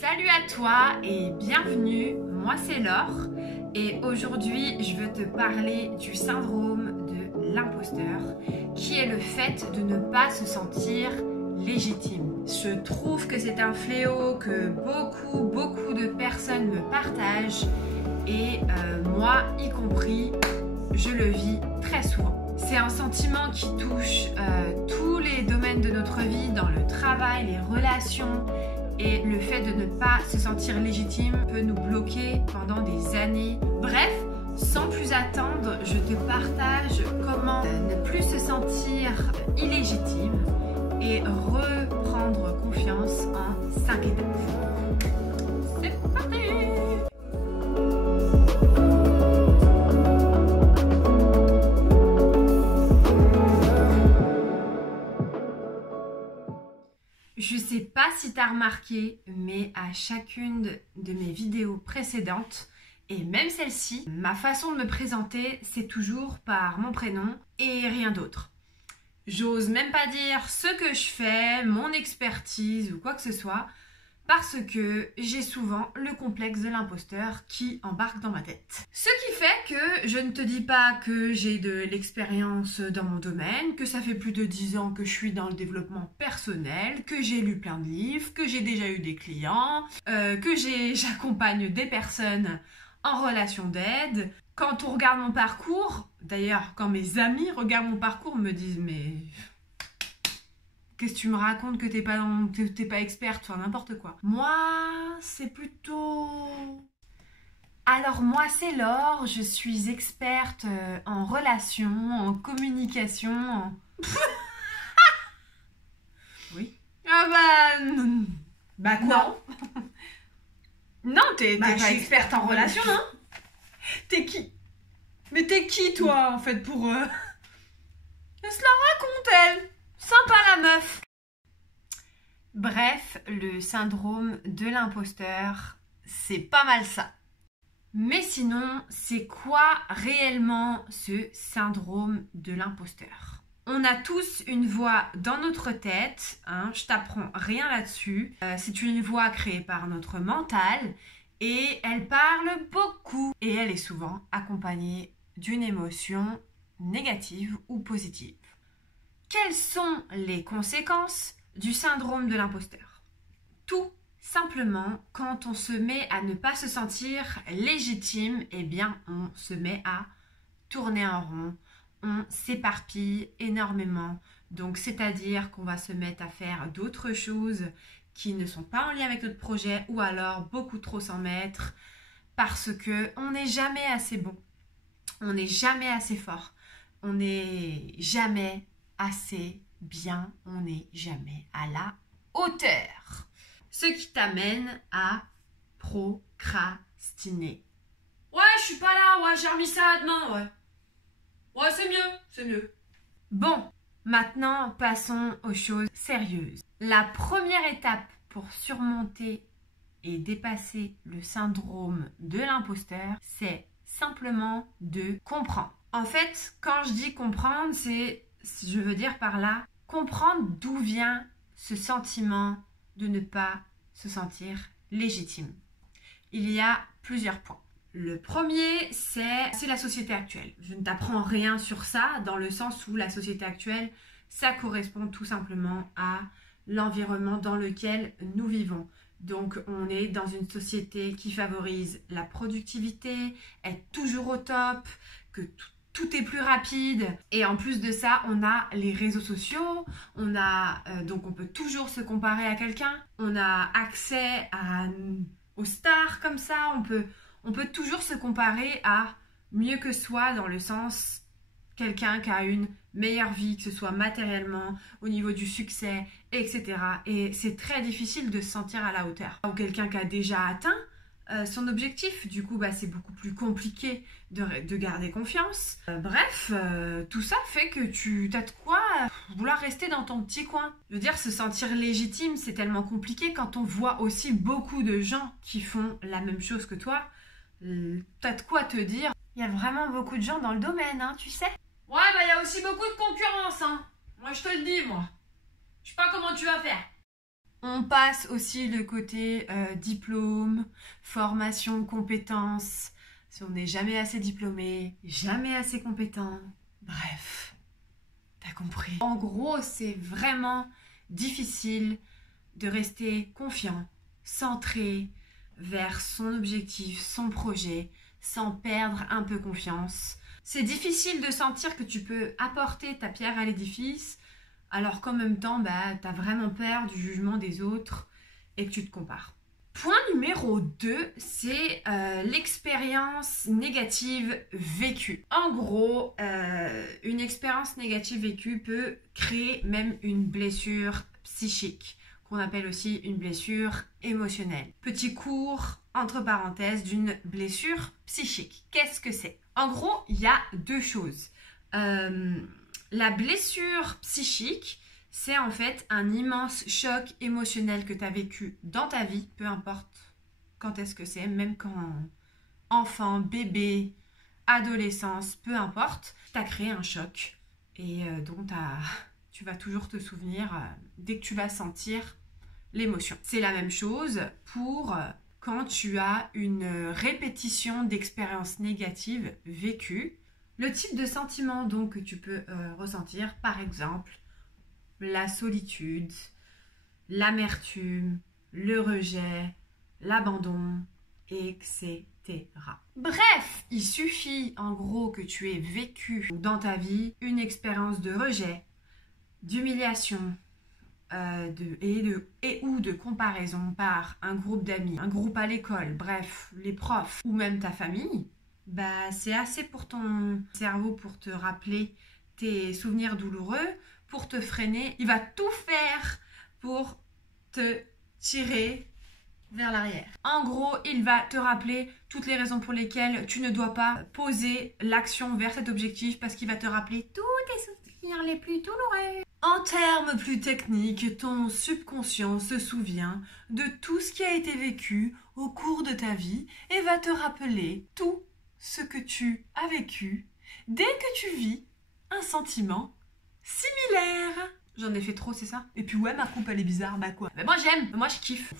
Salut à toi et bienvenue, moi c'est Laure et aujourd'hui je veux te parler du syndrome de l'imposteur qui est le fait de ne pas se sentir légitime. Je trouve que c'est un fléau que beaucoup de personnes me partagent et moi y compris, je le vis très souvent. C'est un sentiment qui touche tous les domaines de notre vie, dans le travail, les relations. Et le fait de ne pas se sentir légitime peut nous bloquer pendant des années. Bref, sans plus attendre, je te partage comment ne plus se sentir illégitime et reprendre confiance en 5 étapes. C'est parti! Je sais pas si tu as remarqué, mais à chacune de mes vidéos précédentes, et même celle-ci, ma façon de me présenter, c'est toujours par mon prénom et rien d'autre. J'ose même pas dire ce que je fais, mon expertise ou quoi que ce soit, parce que j'ai souvent le complexe de l'imposteur qui embarque dans ma tête. Ce qui fait que je ne te dis pas que j'ai de l'expérience dans mon domaine, que ça fait plus de 10 ans que je suis dans le développement personnel, que j'ai lu plein de livres, que j'ai déjà eu des clients, que j'accompagne des personnes en relation d'aide. Quand on regarde mon parcours, d'ailleurs quand mes amis regardent mon parcours, me disent mais... qu'est-ce que tu me racontes que t'es pas experte, enfin n'importe quoi. Moi, c'est plutôt... Alors moi, c'est Laure, je suis experte en relations, en communication, Oui. Ah bah quoi? Non. Non, t'es pas experte en relations, hein? T'es qui? Mais t'es qui, toi, en fait, pour... Elle se la raconte, elle. Sympa la meuf. Bref, le syndrome de l'imposteur, c'est pas mal ça. Mais sinon, c'est quoi réellement ce syndrome de l'imposteur? On a tous une voix dans notre tête, hein, je t'apprends rien là-dessus. C'est une voix créée par notre mental et elle parle beaucoup. Et elle est souvent accompagnée d'une émotion négative ou positive. Quelles sont les conséquences du syndrome de l'imposteur? Tout simplement, quand on se met à ne pas se sentir légitime, eh bien, on se met à tourner en rond, on s'éparpille énormément. Donc, c'est-à-dire qu'on va se mettre à faire d'autres choses qui ne sont pas en lien avec notre projet ou alors beaucoup trop s'en mettre parce qu'on n'est jamais assez bon, on n'est jamais assez fort, on n'est jamais assez bien, on n'est jamais à la hauteur. Ce qui t'amène à procrastiner. Ouais, je suis pas là, ouais, j'ai remis ça à demain, ouais. Ouais, c'est mieux. Bon, maintenant, passons aux choses sérieuses. La première étape pour surmonter et dépasser le syndrome de l'imposteur, c'est simplement de comprendre. En fait, quand je dis comprendre, je veux dire par là, comprendre d'où vient ce sentiment de ne pas se sentir légitime. Il y a plusieurs points. Le premier, c'est la société actuelle. Je ne t'apprends rien sur ça, dans le sens où la société actuelle, ça correspond tout simplement à l'environnement dans lequel nous vivons. Donc, on est dans une société qui favorise la productivité, être toujours au top, que tout est plus rapide et en plus de ça, on a les réseaux sociaux, donc on peut toujours se comparer à quelqu'un, on a accès aux stars comme ça, on peut toujours se comparer à mieux que soi dans le sens quelqu'un qui a une meilleure vie, que ce soit matériellement, au niveau du succès, etc. Et c'est très difficile de se sentir à la hauteur. Ou quelqu'un qui a déjà atteint son objectif, du coup c'est beaucoup plus compliqué de garder confiance. Bref, tout ça fait que tu as de quoi vouloir rester dans ton petit coin. Je veux dire, se sentir légitime, c'est tellement compliqué quand on voit aussi beaucoup de gens qui font la même chose que toi. T'as de quoi te dire, il y a vraiment beaucoup de gens dans le domaine, hein, tu sais. Ouais, il y a aussi beaucoup de concurrence, hein. Moi, je te le dis, moi. Je sais pas comment tu vas faire. On passe aussi le côté diplôme, formation, compétences. Si on n'est jamais assez diplômé, jamais assez compétent. Bref, t'as compris. En gros, c'est vraiment difficile de rester confiant, centré vers son objectif, son projet, sans perdre un peu confiance. C'est difficile de sentir que tu peux apporter ta pierre à l'édifice, alors qu'en même temps, t'as vraiment peur du jugement des autres et que tu te compares. Point numéro 2, c'est l'expérience négative vécue. En gros, une expérience négative vécue peut créer même une blessure psychique, qu'on appelle aussi une blessure émotionnelle. Petit cours, entre parenthèses, d'une blessure psychique. Qu'est-ce que c'est? En gros, il y a deux choses. La blessure psychique, c'est en fait un immense choc émotionnel que tu as vécu dans ta vie, peu importe quand est-ce que c'est, même quand enfant, bébé, adolescence, peu importe, tu as créé un choc et dont tu vas toujours te souvenir dès que tu vas sentir l'émotion. C'est la même chose pour quand tu as une répétition d'expériences négatives vécues. Le type de sentiment donc que tu peux ressentir, par exemple, la solitude, l'amertume, le rejet, l'abandon, etc. Bref, il suffit en gros que tu aies vécu dans ta vie une expérience de rejet, d'humiliation ou de comparaison par un groupe d'amis, un groupe à l'école, bref, les profs ou même ta famille. C'est assez pour ton cerveau pour te rappeler tes souvenirs douloureux, pour te freiner. Il va tout faire pour te tirer vers l'arrière. En gros, il va te rappeler toutes les raisons pour lesquelles tu ne dois pas poser l'action vers cet objectif parce qu'il va te rappeler tous tes souvenirs les plus douloureux. En termes plus techniques, ton subconscient se souvient de tout ce qui a été vécu au cours de ta vie et va te rappeler tout ce que tu as vécu dès que tu vis un sentiment similaire. J'en ai fait trop, c'est ça? Et puis ouais, ma coupe elle est bizarre, quoi. Mais moi j'aime, moi je kiffe.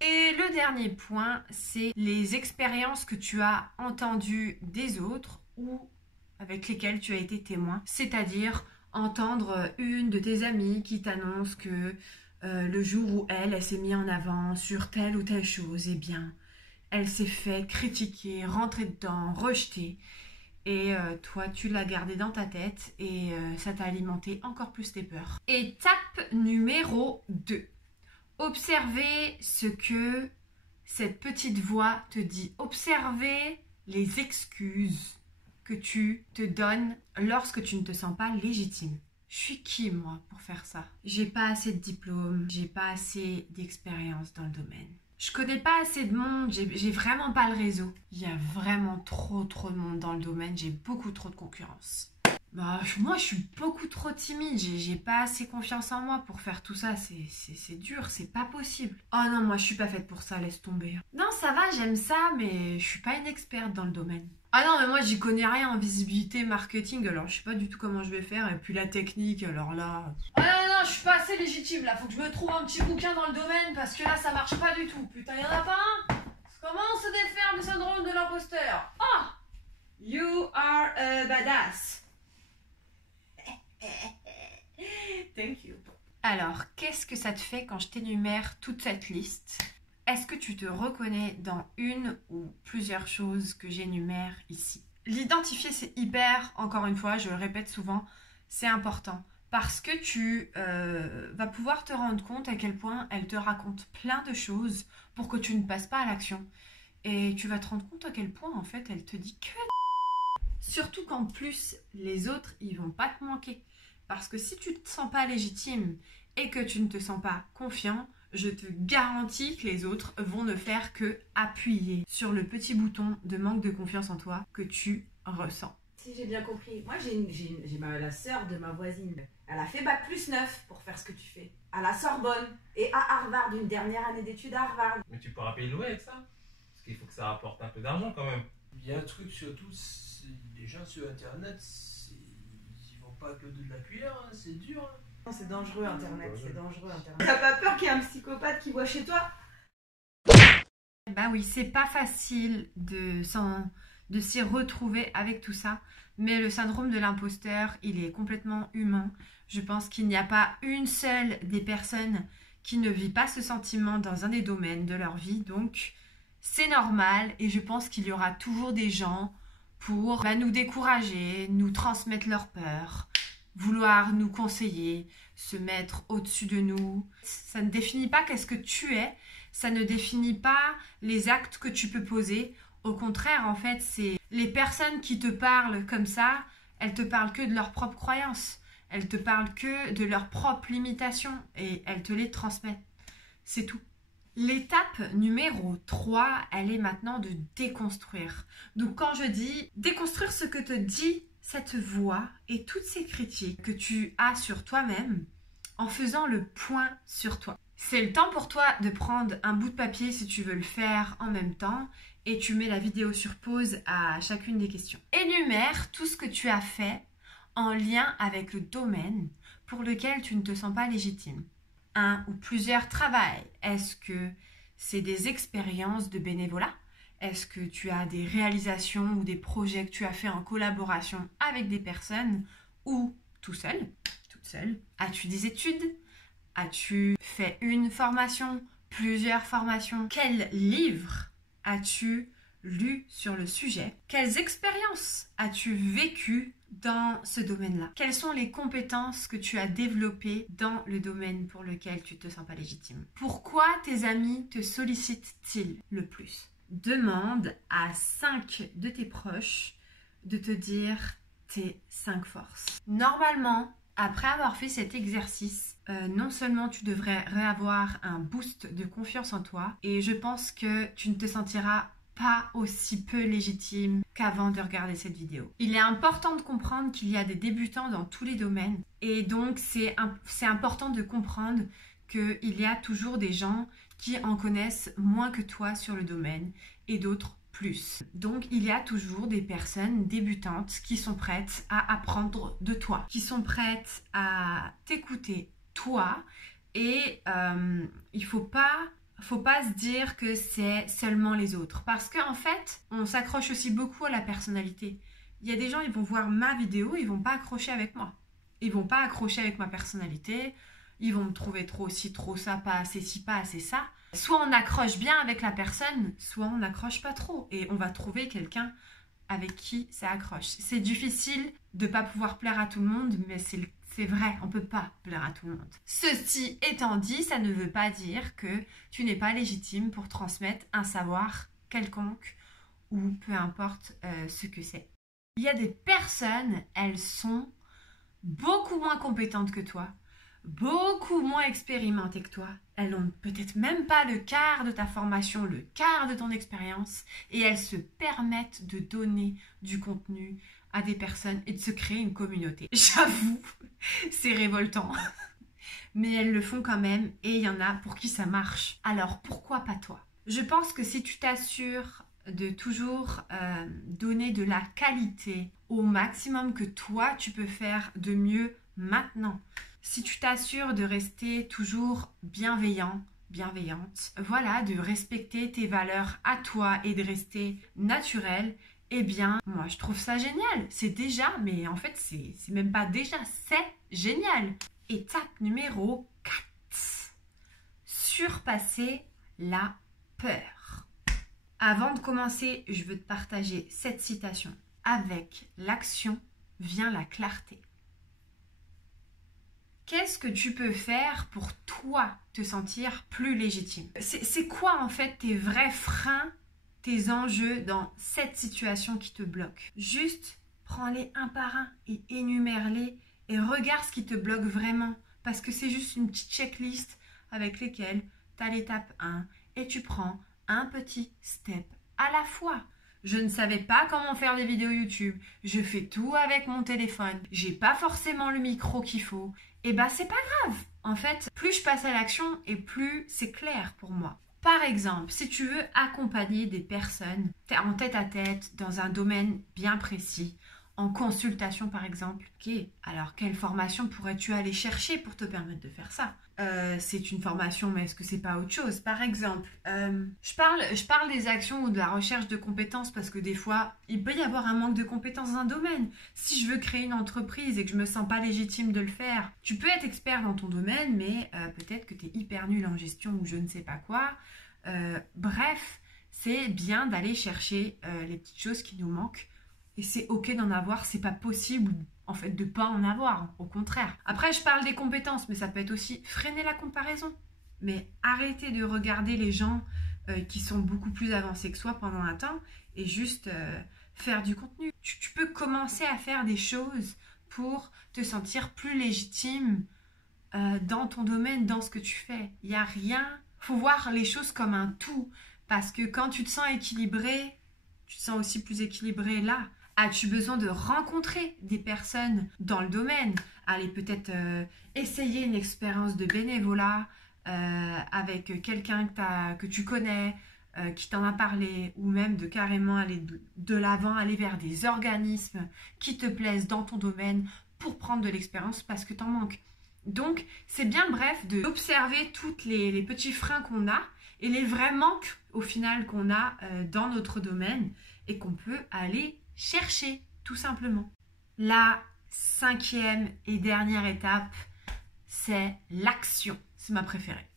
Et le dernier point, c'est les expériences que tu as entendues des autres ou avec lesquelles tu as été témoin. C'est-à-dire entendre une de tes amies qui t'annonce que le jour où elle s'est mise en avant sur telle ou telle chose, eh bien, elle s'est fait critiquer, rentrer dedans, rejeter. Et toi, tu l'as gardé dans ta tête et ça t'a alimenté encore plus tes peurs. Étape numéro 2. Observez ce que cette petite voix te dit. Observez les excuses que tu te donnes lorsque tu ne te sens pas légitime. Je suis qui, moi, pour faire ça? J'ai pas assez de diplôme, j'ai pas assez d'expérience dans le domaine. Je connais pas assez de monde, j'ai vraiment pas le réseau. Il y a vraiment trop de monde dans le domaine, j'ai beaucoup trop de concurrence. Moi, je suis beaucoup trop timide, j'ai pas assez confiance en moi pour faire tout ça, c'est dur, c'est pas possible. Oh non, moi, je suis pas faite pour ça, laisse tomber. Non, ça va, j'aime ça, mais je suis pas une experte dans le domaine. Ah non, mais moi, j'y connais rien en visibilité, marketing, alors je sais pas du tout comment je vais faire, et puis la technique, alors là... Ah non, je suis pas assez légitime, là, faut que je me trouve un petit bouquin dans le domaine, parce que là, ça marche pas du tout. Putain, y'en a pas un? Comment se défaire du syndrome de l'imposteur? Ah! You are a badass. Thank you. Alors, qu'est-ce que ça te fait quand je t'énumère toute cette liste? Est-ce que tu te reconnais dans une ou plusieurs choses que j'énumère ici? L'identifier, c'est hyper, encore une fois, je le répète souvent, c'est important. Parce que tu vas pouvoir te rendre compte à quel point elle te raconte plein de choses pour que tu ne passes pas à l'action. Et tu vas te rendre compte à quel point, en fait, elle te dit que... Surtout qu'en plus, les autres, ils vont pas te manquer. Parce que si tu ne te sens pas légitime et que tu ne te sens pas confiant, je te garantis que les autres vont ne faire que appuyer sur le petit bouton de manque de confiance en toi que tu ressens. Si j'ai bien compris, moi j'ai la sœur de ma voisine. Elle a fait bac+9 pour faire ce que tu fais. À la Sorbonne et à Harvard, une dernière année d'études à Harvard. Mais tu pourras payer le loyer avec ça. Parce qu'il faut que ça rapporte un peu d'argent quand même. Il y a un truc surtout, les gens sur internet, ils vont pas que de la cuillère, hein, c'est dur. Hein. Non, c'est dangereux Internet, c'est dangereux Internet. T'as pas peur qu'il y ait un psychopathe qui voit chez toi? Bah oui, c'est pas facile de s'y retrouver avec tout ça, mais le syndrome de l'imposteur, il est complètement humain. Je pense qu'il n'y a pas une seule des personnes qui ne vit pas ce sentiment dans un des domaines de leur vie, donc c'est normal et je pense qu'il y aura toujours des gens pour nous décourager, nous transmettre leur peur, vouloir nous conseiller, se mettre au-dessus de nous. Ça ne définit pas qu'est-ce que tu es, ça ne définit pas les actes que tu peux poser. Au contraire, en fait, c'est les personnes qui te parlent comme ça, elles te parlent que de leurs propres croyances, elles te parlent que de leurs propres limitations et elles te les transmettent. C'est tout. L'étape numéro 3, elle est maintenant de déconstruire. Donc quand je dis déconstruire ce que te dit cette voix et toutes ces critiques que tu as sur toi-même en faisant le point sur toi. C'est le temps pour toi de prendre un bout de papier si tu veux le faire en même temps et tu mets la vidéo sur pause à chacune des questions. Énumère tout ce que tu as fait en lien avec le domaine pour lequel tu ne te sens pas légitime. Un ou plusieurs travails. Est-ce que c'est des expériences de bénévolat? Est-ce que tu as des réalisations ou des projets que tu as fait en collaboration avec des personnes ou tout seul, toute seule? As-tu des études? As-tu fait une formation, plusieurs formations? Quel livre as-tu lu sur le sujet? Quelles expériences as-tu vécues dans ce domaine-là? Quelles sont les compétences que tu as développées dans le domaine pour lequel tu ne te sens pas légitime? Pourquoi tes amis te sollicitent-ils le plus? Demande à 5 de tes proches de te dire tes 5 forces. Normalement, après avoir fait cet exercice, non seulement tu devrais avoir un boost de confiance en toi, et je pense que tu ne te sentiras pas aussi peu légitime qu'avant de regarder cette vidéo. Il est important de comprendre qu'il y a des débutants dans tous les domaines, et donc c'est important de comprendre qu'il y a toujours des gens qui en connaissent moins que toi sur le domaine et d'autres plus. Donc il y a toujours des personnes débutantes qui sont prêtes à apprendre de toi, qui sont prêtes à t'écouter toi, et il faut pas se dire que c'est seulement les autres, parce qu'en fait on s'accroche aussi beaucoup à la personnalité. Il y a des gens, ils vont voir ma vidéo, ils vont pas accrocher avec moi, ils vont pas accrocher avec ma personnalité, ils vont me trouver trop ci, trop ça, pas assez ci, pas assez ça. Soit on accroche bien avec la personne, soit on n'accroche pas trop, et on va trouver quelqu'un avec qui ça accroche. C'est difficile de pas pouvoir plaire à tout le monde, mais c'est vrai, on peut pas plaire à tout le monde. Ceci étant dit, ça ne veut pas dire que tu n'es pas légitime pour transmettre un savoir quelconque ou peu importe ce que c'est. Il y a des personnes, elles sont beaucoup moins compétentes que toi, beaucoup moins expérimentées que toi. Elles n'ont peut-être même pas le quart de ta formation, le quart de ton expérience, et elles se permettent de donner du contenu à des personnes et de se créer une communauté. J'avoue, c'est révoltant. Mais elles le font quand même, et il y en a pour qui ça marche. Alors pourquoi pas toi? Je pense que si tu t'assures de toujours donner de la qualité au maximum que toi tu peux faire de mieux maintenant, si tu t'assures de rester toujours bienveillant, bienveillante, voilà, de respecter tes valeurs à toi et de rester naturel, eh bien, moi je trouve ça génial. C'est déjà, mais en fait c'est même pas déjà, c'est génial. Étape numéro 4. Surpasser la peur. Avant de commencer, je veux te partager cette citation. Avec l'action vient la clarté. Qu'est-ce que tu peux faire pour toi te sentir plus légitime? C'est quoi en fait tes vrais freins, tes enjeux dans cette situation qui te bloque? Juste prends-les un par un et énumère-les et regarde ce qui te bloque vraiment, parce que c'est juste une petite checklist avec lesquelles tu as l'étape 1 et tu prends un petit step à la fois. Je ne savais pas comment faire des vidéos YouTube, je fais tout avec mon téléphone, j'ai pas forcément le micro qu'il faut, et bah c'est pas grave. En fait, plus je passe à l'action et plus c'est clair pour moi. Par exemple, si tu veux accompagner des personnes en tête à tête dans un domaine bien précis, en consultation par exemple. Ok, alors quelle formation pourrais-tu aller chercher pour te permettre de faire ça? C'est une formation, mais est-ce que c'est pas autre chose? Par exemple, je parle des actions ou de la recherche de compétences parce que des fois, il peut y avoir un manque de compétences dans un domaine. Si je veux créer une entreprise et que je me sens pas légitime de le faire, tu peux être expert dans ton domaine, mais peut-être que tu es hyper nul en gestion ou je ne sais pas quoi. Bref, c'est bien d'aller chercher les petites choses qui nous manquent. Et c'est ok d'en avoir, c'est pas possible en fait de pas en avoir, au contraire. Après je parle des compétences, mais ça peut être aussi freiner la comparaison. Mais arrêter de regarder les gens qui sont beaucoup plus avancés que soi pendant un temps et juste faire du contenu. Tu peux commencer à faire des choses pour te sentir plus légitime dans ton domaine, dans ce que tu fais. Il n'y a rien, faut voir les choses comme un tout. Parce que quand tu te sens équilibré, tu te sens aussi plus équilibré là. As-tu besoin de rencontrer des personnes dans le domaine? Aller peut-être essayer une expérience de bénévolat avec quelqu'un que tu connais, qui t'en a parlé, ou même de carrément aller de l'avant, aller vers des organismes qui te plaisent dans ton domaine pour prendre de l'expérience parce que t'en manques. Donc, c'est bien bref d'observer tous les petits freins qu'on a et les vrais manques au final qu'on a dans notre domaine et qu'on peut aller chercher, tout simplement. La 5e et dernière étape, c'est l'action. C'est ma préférée.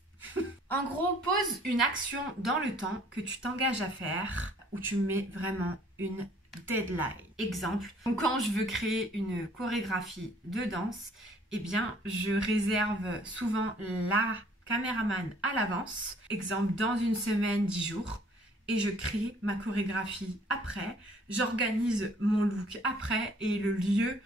En gros, pose une action dans le temps que tu t'engages à faire, où tu mets vraiment une deadline. Exemple, quand je veux créer une chorégraphie de danse, eh bien, je réserve souvent la caméraman à l'avance. Exemple, dans une semaine, 10 jours. Et je crée ma chorégraphie après, j'organise mon look après et le lieu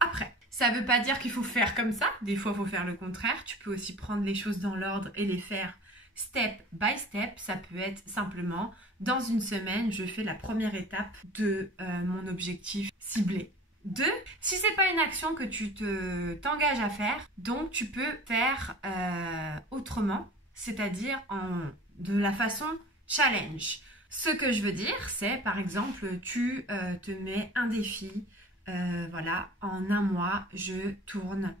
après. Ça ne veut pas dire qu'il faut faire comme ça, des fois il faut faire le contraire, tu peux aussi prendre les choses dans l'ordre et les faire step by step. Ça peut être simplement, dans une semaine, je fais la première étape de mon objectif ciblé. 2, si c'est pas une action que tu t'engages à faire, donc tu peux faire autrement, c'est-à-dire de la façon challenge. Ce que je veux dire, c'est par exemple, tu te mets un défi, voilà, en un mois, je tourne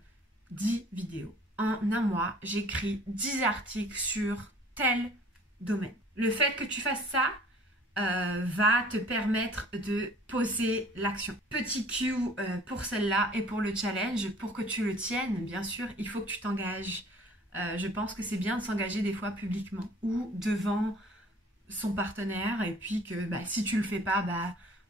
10 vidéos. En un mois, j'écris 10 articles sur tel domaine. Le fait que tu fasses ça va te permettre de poser l'action. Petit cue pour celle-là et pour le challenge, pour que tu le tiennes, bien sûr, il faut que tu t'engages. Je pense que c'est bien de s'engager des fois publiquement ou devant son partenaire et puis que si tu le fais pas,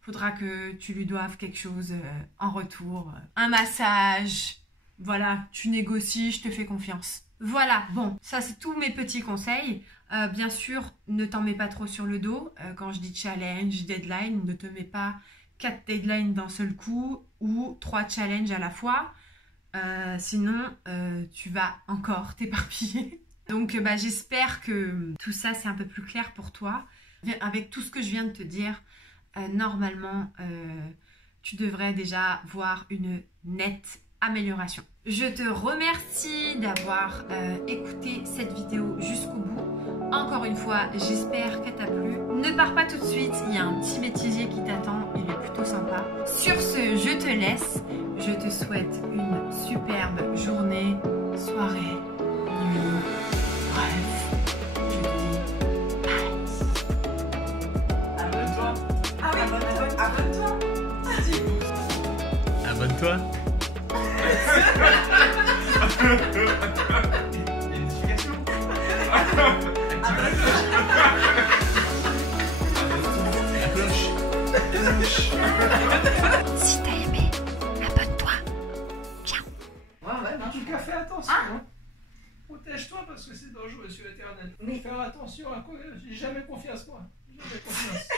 faudra que tu lui doives quelque chose en retour. Un massage, voilà, tu négocies, je te fais confiance. Voilà, bon, ça c'est tous mes petits conseils. Bien sûr, ne t'en mets pas trop sur le dos. Quand je dis challenge, deadline, ne te mets pas 4 deadlines d'un seul coup ou 3 challenges à la fois. Sinon, tu vas encore t'éparpiller. Donc, j'espère que tout ça, c'est un peu plus clair pour toi. Avec tout ce que je viens de te dire, normalement, tu devrais déjà voir une nette amélioration. Je te remercie d'avoir écouté cette vidéo jusqu'au bout. Encore une fois, j'espère qu'elle t'a plu. Ne pars pas tout de suite, il y a un petit bêtisier qui t'attend, il est plutôt sympa. Sur ce, je te laisse. Je te souhaite une superbe journée, soirée, nuit. Bref, je te dis bye. Abonne-toi. Ah oui, abonne-toi. Abonne-toi. Il y a une notification. La cloche. Si t'as aimé, abonne-toi. Ciao. Ouais, En tout cas, fais attention. Hein. Protège-toi parce que c'est dangereux sur Internet. Oui. Faire attention à quoi. J'ai jamais confiance moi. Jamais confiance.